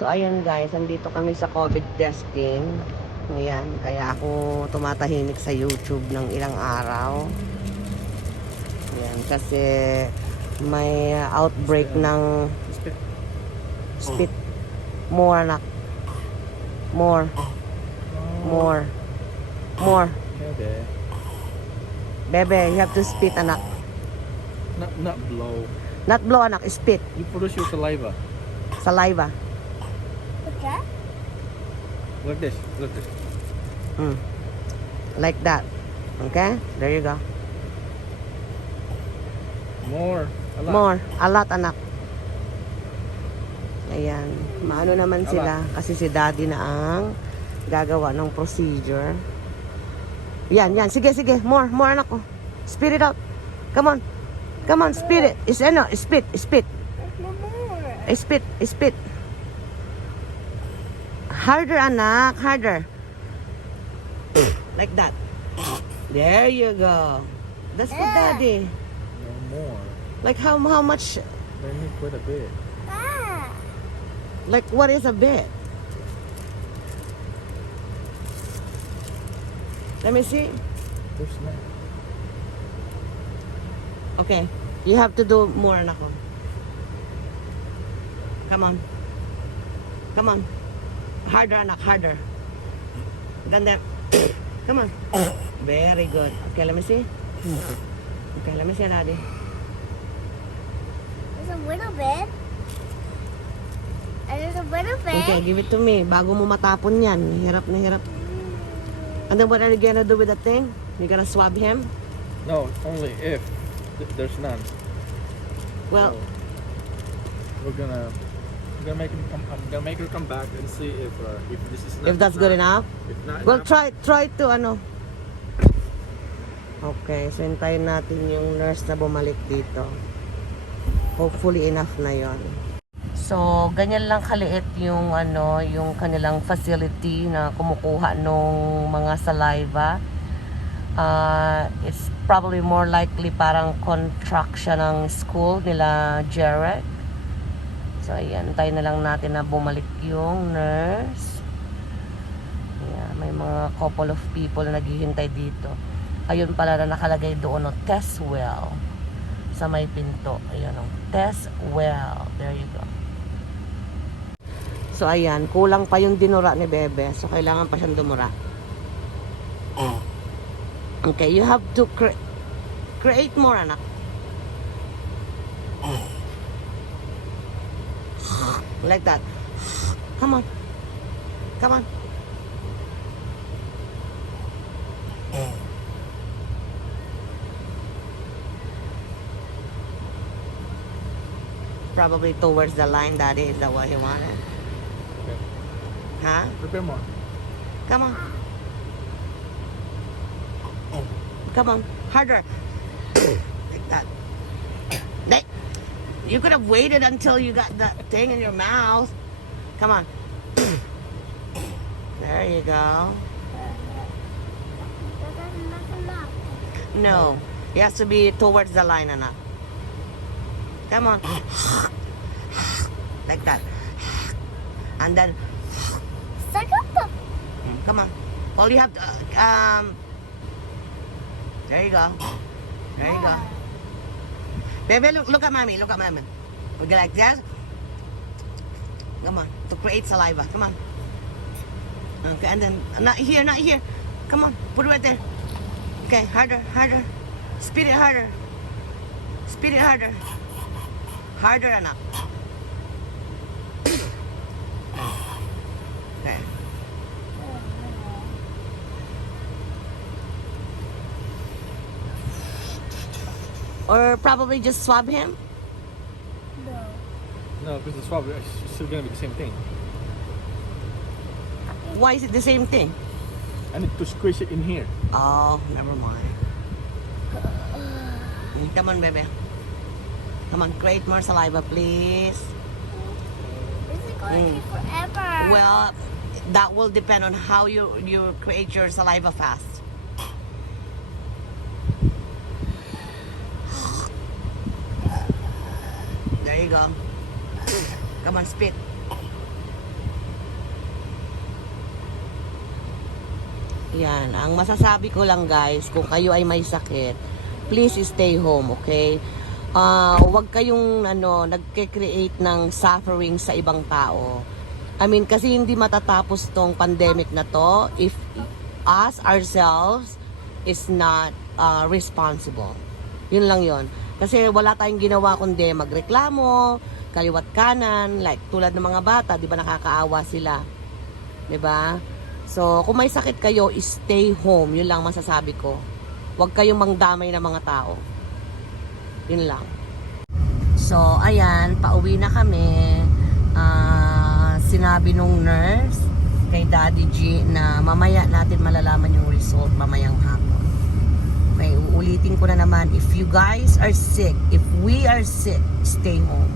So, ayan guys, andito kami sa COVID testing. Ayan, kaya ako tumatahimik sa YouTube ng ilang araw. Ayan, kasi may outbreak ng spit. More, anak. More. More. More. Okay. Bebe, you have to spit, anak. Not blow. Not blow, anak. Spit. You produce your saliva. Saliva. Okay. Like this. Like this. Like that. Okay? There you go. More. A lot. More. A lot, anak. Ayan. Maano naman sila. Kasi si daddy na ang gagawa ng procedure. Yan, yan. Sige, sige. More. More, anak ko. Spit it out. Come on. Come on, spit it. It's ano, spit, spit. No more. Spit, spit. Harder, anak. Harder. Like that. There you go. That's for daddy. No more. Like how much? They need quite a bit. Ah. Like what is a bit? Let me see. There's no. Okay. You have to do more, anak ko. Come on. Come on. Harder, anak. Harder. Ganda. Come on. Very good. Okay, let me see. Okay, let me see, daddy. There's a little bit. And there's a little bit. Okay, give it to me. Bago mo matapon yan. Hirap na hirap. And then what are you gonna do with that thing? You gonna swab him? No, only if there's none. Well, So, we're gonna make him come. I'm gonna make her come back and see if this is not. if that's good enough. If not Well, enough, try to ano. Okay, so hintayin natin yung nurse na bumalik dito. Hopefully enough na yon. So, ganyan lang kaliit yung ano, yung kanilang facility na kumukuha nung mga saliva. It's probably more likely parang contraction ng school nila Jared. So, ayan, hintayin na lang natin na bumalik yung nurse. Yeah, may mga couple of people na naghihintay dito. Ayun pala na nakalagay doon, no, test well. Sa may pinto. Ayan, no, test well. There you go. So, ayan, kulang pa yung dinura ni Bebe. So, kailangan pa siyang dumura. Okay, you have to create more, anak. Like that. Come on. Come on. Probably towards the line, Daddy. Is that what he wanted? okay. Huh? Prepare more. Come on. Come on. Harder. Like that. Hey, you could have waited until you got that thing in your mouth. Come on. There you go. That's enough. No. It has to be towards the line, anak. Come on. Like that. And then, Suck up the. come on. All you have to, there you go. There you go. Baby, look at mommy. Look at mommy. We go like that. Come on. To create saliva. Come on. Okay, and then, not here, not here. Come on. Put it right there. Okay, harder, harder. Spit it harder. Spit it harder. Harder, anak. Okay. Or probably just swab him. No. No, because the swab is still gonna be the same thing. Why is it the same thing? I need to squish it in here. Oh, never mind. Come on, baby. Come on, create more saliva, please. This is going to be forever. Well, that will depend on how you create your saliva fast. There you go. Come on, spit. Yan, ang masasabi ko lang guys, kung kayo ay may sakit, please stay home, okay? Huwag kayong nagke-create ng suffering sa ibang tao. I mean, kasi hindi matatapos tong pandemic na to if us ourselves is not responsible. Yun lang yun. Kasi wala tayong ginawa kundi magreklamo, kaliwat kanan, like tulad ng mga bata, di ba nakakaawa sila? Di ba? So, kung may sakit kayo, stay home. Yun lang masasabi ko. Huwag kayong mangdamay ng mga tao. Yun lang. So, ayan, pauwi na kami. Sinabi nung nurse kay Daddy G na mamaya natin malalaman yung result mamayang hapon. Okay, uulitin ko na naman, if you guys are sick, if we are sick, stay home.